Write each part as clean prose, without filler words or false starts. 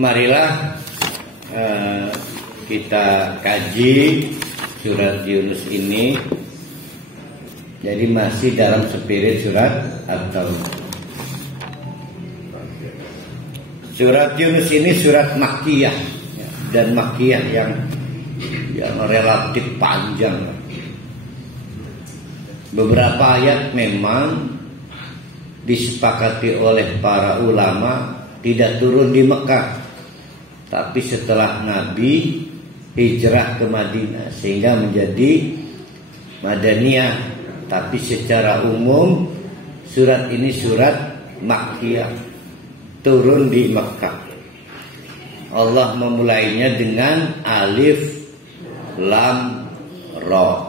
Marilah kita kaji surat Yunus ini. Jadi masih dalam spirit surat At-Taubah. Surat Yunus ini surat Makkiyah, dan Makkiyah yang relatif panjang. Beberapa ayat memang disepakati oleh para ulama tidak turun di Mekah, tapi setelah Nabi hijrah ke Madinah sehingga menjadi Madaniyah. Tapi secara umum surat ini surat Makkiyah, turun di Mekah. Allah memulainya dengan alif lam ra.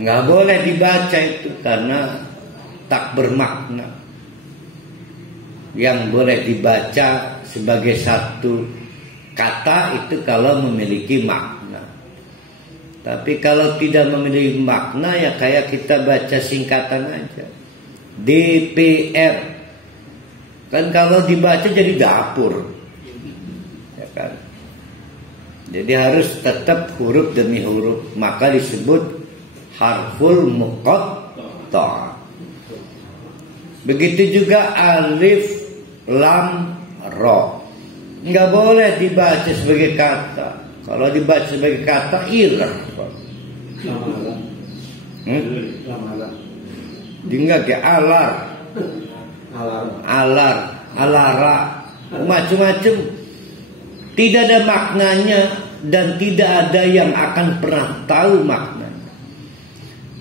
Nggak boleh dibaca itu karena tak bermakna. Yang boleh dibaca sebagai satu kata itu kalau memiliki makna. Tapi kalau tidak memiliki makna, ya kayak kita baca singkatan aja. DPR. Kan kalau dibaca jadi dapur. Ya kan? Jadi harus tetap huruf demi huruf. Maka disebut harful muqatta'. Begitu juga alif lam ra. Enggak boleh dibaca sebagai kata. Kalau dibaca sebagai kata ilah. Enggak kayak alara, macam-macam. Tidak ada maknanya dan tidak ada yang akan pernah tahu maknanya.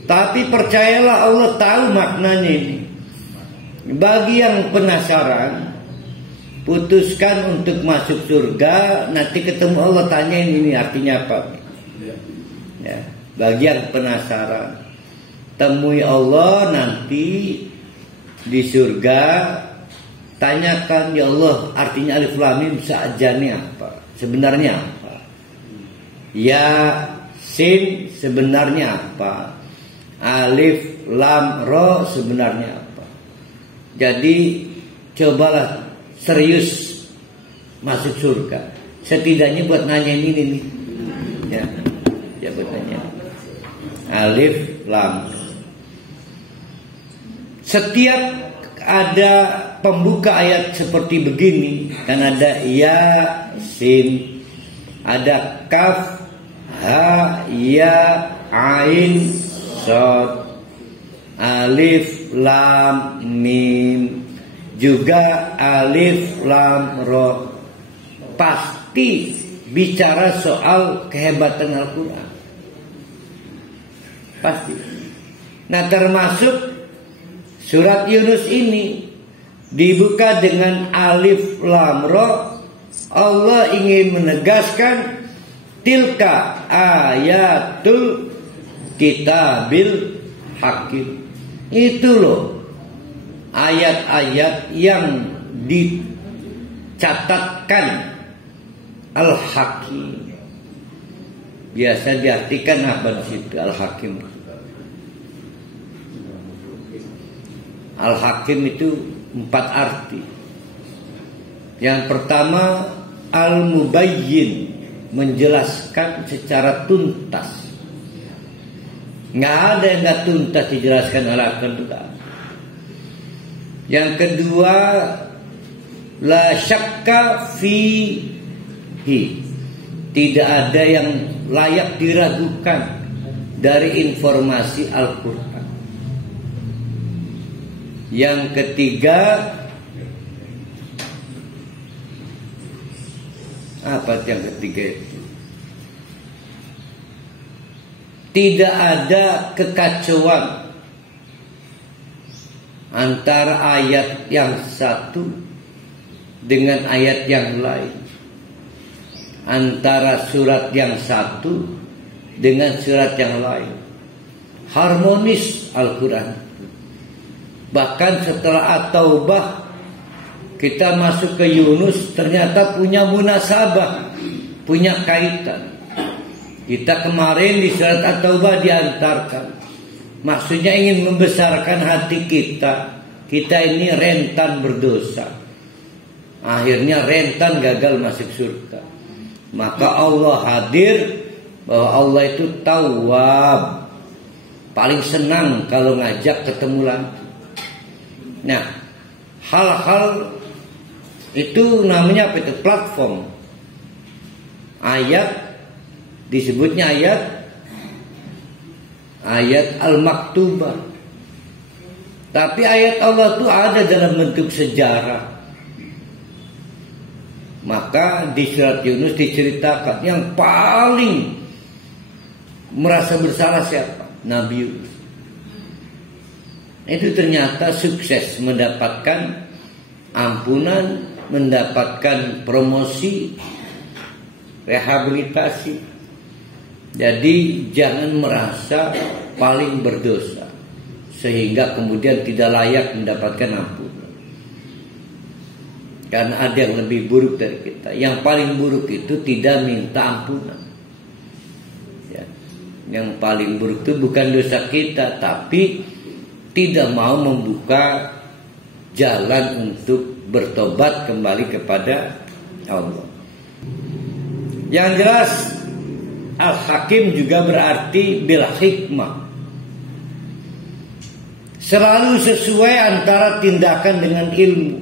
Tapi percayalah Allah tahu maknanya ini. Bagi yang penasaran, putuskan untuk masuk surga, nanti ketemu Allah tanyain ini artinya apa. Ya, bagi yang penasaran, temui Allah nanti di surga, tanyakan, ya Allah artinya alif lam mim sajane apa? Sebenarnya apa? Ya sin sebenarnya apa? Alif lam ra sebenarnya apa? Jadi cobalah serius masuk surga. Setidaknya buat nanya ini nih. Ya buat nanya. Alif lam. Setiap ada pembuka ayat seperti begini, kan ada ya sin, ada kaf, ha, ya, ain, shad, alif lam mim, juga alif lam ra. Pasti bicara soal kehebatan Al-Quran. Pasti. Nah, termasuk surat Yunus ini dibuka dengan alif lam ra. Allah ingin menegaskan tilka ayatul kitabil hakim. Itu loh ayat-ayat yang dicatatkan Al-Hakim. Biasa diartikan apa di situ Al-Hakim? Al-Hakim itu 4 arti. Yang pertama Al-Mubayyin, menjelaskan secara tuntas. Nggak ada yang nggak tuntas dijelaskan Al-Hakim. Yang kedua la syakka fihi, tidak ada yang layak diragukan dari informasi Al-Quran. Yang ketiga apa yang ketiga itu? Tidak ada kekacauan antara ayat yang satu dengan ayat yang lain, antara surat yang satu dengan surat yang lain. Harmonis Al-Quran. Bahkan setelah At-Taubah kita masuk ke Yunus, ternyata punya munasabah, punya kaitan. Kita kemarin di surat At-Taubah diantarkan, maksudnya ingin membesarkan hati kita. Kita ini rentan berdosa. akhirnya rentan gagal masuk surga. Maka Allah hadir bahwa Allah itu Tawwab, paling senang kalau ngajak ketemu lagi. Nah, hal-hal itu namanya apa itu? Platform. Ayat disebutnya ayat al-maktubah. Tapi ayat Allah itu ada dalam bentuk sejarah. Maka di surat Yunus diceritakan yang paling merasa bersalah siapa? Nabi Yunus. Itu ternyata sukses mendapatkan ampunan, mendapatkan promosi, rehabilitasi. Jadi jangan merasa paling berdosa sehingga kemudian tidak layak mendapatkan ampunan. Karena ada yang lebih buruk dari kita. Yang paling buruk itu tidak minta ampunan. Ya. Yang paling buruk itu bukan dosa kita, tapi tidak mau membuka jalan untuk bertobat kembali kepada Allah. Yang jelas Al-Hakim juga berarti bil hikmah. Selalu sesuai antara tindakan dengan ilmu.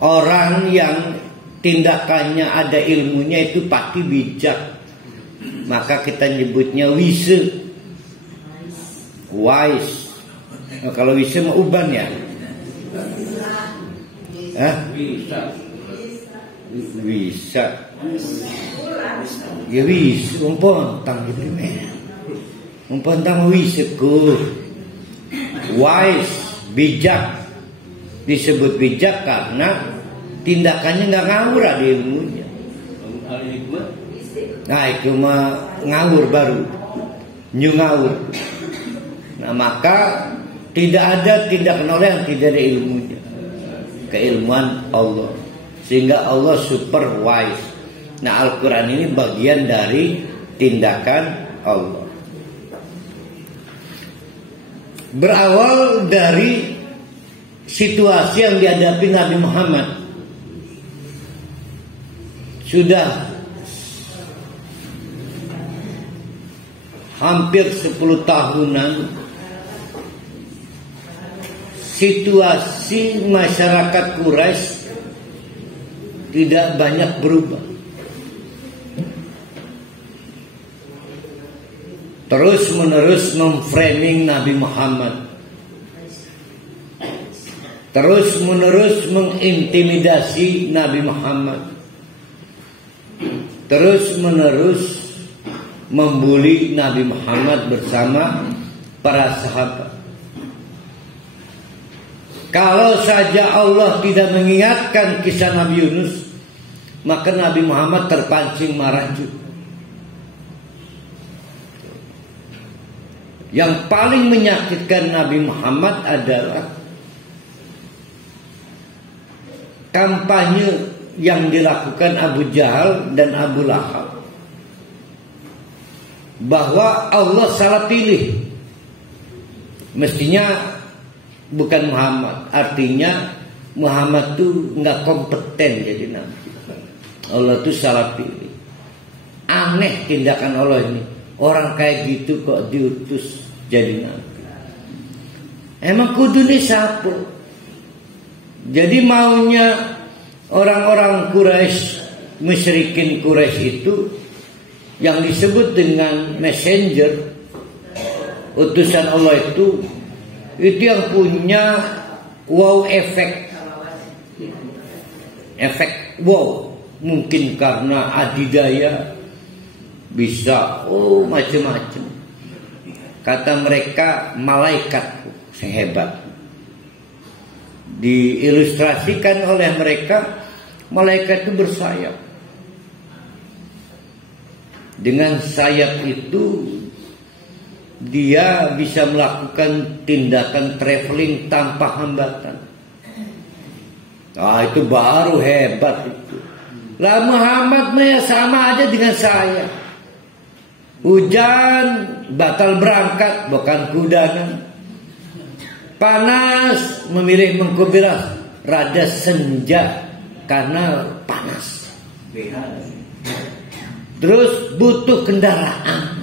Orang yang tindakannya ada ilmunya itu pasti bijak. Maka kita nyebutnya wise. Wise. Nah, kalau wise mah uban ya? Bisa. Ya wise. Umpon-tang gitu nih. Umpon-tang wise ku. Wise. Bijak. Disebut bijak karena tindakannya nggak ngawur ada ilmunya. Nah itu mah ngawur baru, new ngawur. Nah maka tidak ada tindakan orang yang tidak ada ilmunya, keilmuan Allah, sehingga Allah super wise. Nah Al-Quran ini bagian dari tindakan Allah. Berawal dari situasi yang dihadapi Nabi Muhammad. Sudah hampir 10 tahunan situasi masyarakat Quraisy tidak banyak berubah. Terus menerus memframing Nabi Muhammad. Terus menerus mengintimidasi Nabi Muhammad. Terus menerus membuli Nabi Muhammad bersama para sahabat. Kalau saja Allah tidak mengingatkan kisah Nabi Yunus, maka Nabi Muhammad terpancing marah juga. Yang paling menyakitkan Nabi Muhammad adalah kampanye yang dilakukan Abu Jahal dan Abu Lahab bahwa Allah salah pilih, mestinya bukan Muhammad. Artinya Muhammad tuh nggak kompeten jadi nabi. Allah tuh salah pilih. Aneh tindakan Allah ini. Orang kayak gitu kok diutus jadi nabi. Emang kudune siapa? Jadi maunya orang-orang Quraisy, musyrikin Quraisy itu yang disebut dengan messenger, utusan Allah itu yang punya wow efek wow, mungkin karena adidaya bisa macam-macam. Kata mereka malaikat sehebat. Diilustrasikan oleh mereka, malaikat itu bersayap. Dengan sayap itu dia bisa melakukan tindakan traveling tanpa hambatan. Ah, itu baru hebat itu. Lah Muhammad mah sama aja dengan saya. Hujan batal berangkat, bukan kudanan. Panas memilih mengkubiras rada senja karena panas. Terus butuh kendaraan,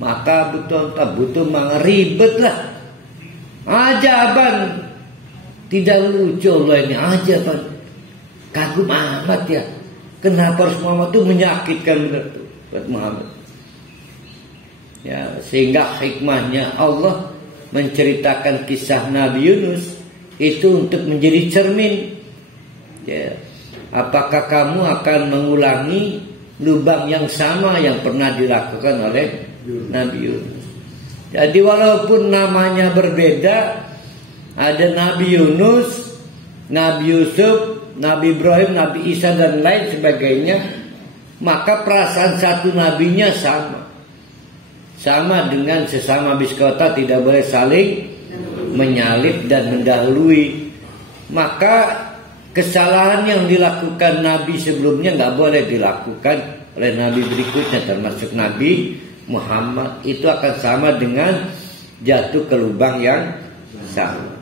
maka butuh ribet lah. Ajaban, tidak lucu Allah ini, ajaban. Kagum amat ya. Kenapa harus Muhammad itu menyakitkan buat Muhammad? Ya, sehingga hikmahnya Allah menceritakan kisah Nabi Yunus itu untuk menjadi cermin. Ya, apakah kamu akan mengulangi lubang yang sama yang pernah dilakukan oleh Nabi Yunus? Jadi walaupun namanya berbeda, ada Nabi Yunus, Nabi Yusuf, Nabi Ibrahim, Nabi Isa dan lain sebagainya, maka perasaan satu nabinya sama. Sama dengan sesama biskota, tidak boleh saling menyalip dan mendahului. Maka kesalahan yang dilakukan Nabi sebelumnya nggak boleh dilakukan oleh Nabi berikutnya, termasuk Nabi Muhammad. Itu akan sama dengan jatuh ke lubang yang sama.